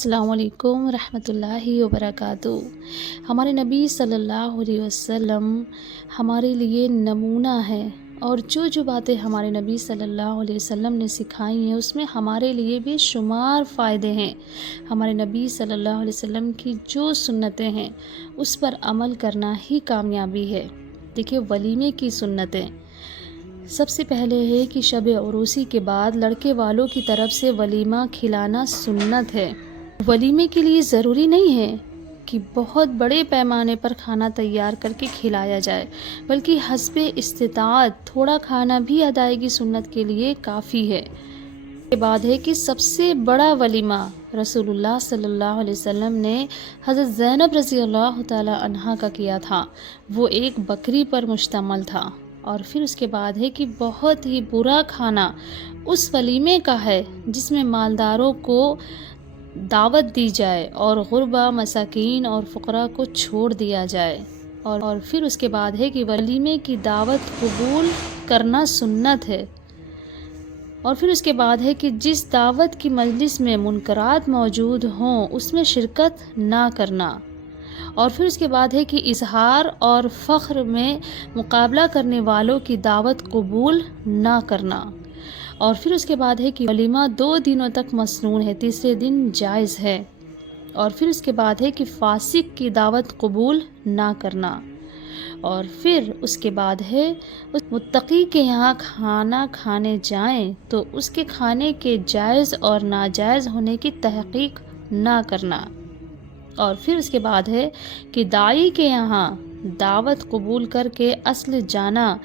السلام علیکم ورحمۃ اللہ وبرکاتہ۔ ہمارے نبی صلی اللہ علیہ وسلم ہمارے لیے نمونہ ہے، اور جو باتیں ہمارے نبی صلی اللہ علیہ وسلم نے سکھائی ہیں اس میں ہمارے لیے بے شمار فائدے ہیں۔ ہمارے نبی صلی اللہ علیہ وسلم کی جو سنتیں ہیں اس پر عمل کرنا ہی کامیابی ہے۔ دیکھیے، ولیمے کی سنتیں سب سے پہلے ہے کہ شب عروسی کے بعد لڑکے والوں کی طرف سے ولیمہ کھلانا سنت ہے۔ ولیمے کے لیے ضروری نہیں ہے کہ بہت بڑے پیمانے پر کھانا تیار کر کے کھلایا جائے، بلکہ حسب استطاعت تھوڑا کھانا بھی ادائیگی سنت کے لیے کافی ہے۔ اس کے بعد ہے کہ سب سے بڑا ولیمہ رسول اللہ صلی اللہ علیہ وسلم نے حضرت زینب رضی اللہ تعالی عنہا کا کیا تھا۔ وہ ایک بکری پر مشتمل تھا۔ اور پھر اس کے بعد ہے کہ بہت ہی برا کھانا اس ولیمے کا ہے جس میں مالداروں کو دعوت دی جائے اور غربا، مساکین اور فقراء کو چھوڑ دیا جائے۔ اور پھر اس کے بعد ہے کہ ولیمے کی دعوت قبول کرنا سنت ہے۔ اور پھر اس کے بعد ہے کہ جس دعوت کی مجلس میں منکرات موجود ہوں اس میں شرکت نہ کرنا۔ اور پھر اس کے بعد ہے کہ اظہار اور فخر میں مقابلہ کرنے والوں کی دعوت قبول نہ کرنا۔ اور پھر اس کے بعد ہے کہ ولیمہ 2 دنوں تک مسنون ہے، تیسرے دن جائز ہے۔ اور پھر اس کے بعد ہے کہ فاسق کی دعوت قبول نہ کرنا۔ اور پھر اس کے بعد ہے اس متقی کے یہاں کھانا کھانے جائیں تو اس کے کھانے کے جائز اور ناجائز ہونے کی تحقیق نہ کرنا۔ اور پھر اس کے بعد ہے کہ داعی کے یہاں دعوت قبول کر کے اصل جانا،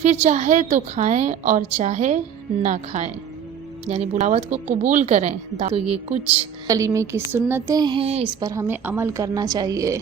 پھر چاہے تو کھائیں اور چاہے نہ کھائیں، یعنی دعوت کو قبول کریں۔ تو یہ کچھ ولیمے کی سنتیں ہیں، اس پر ہمیں عمل کرنا چاہیے۔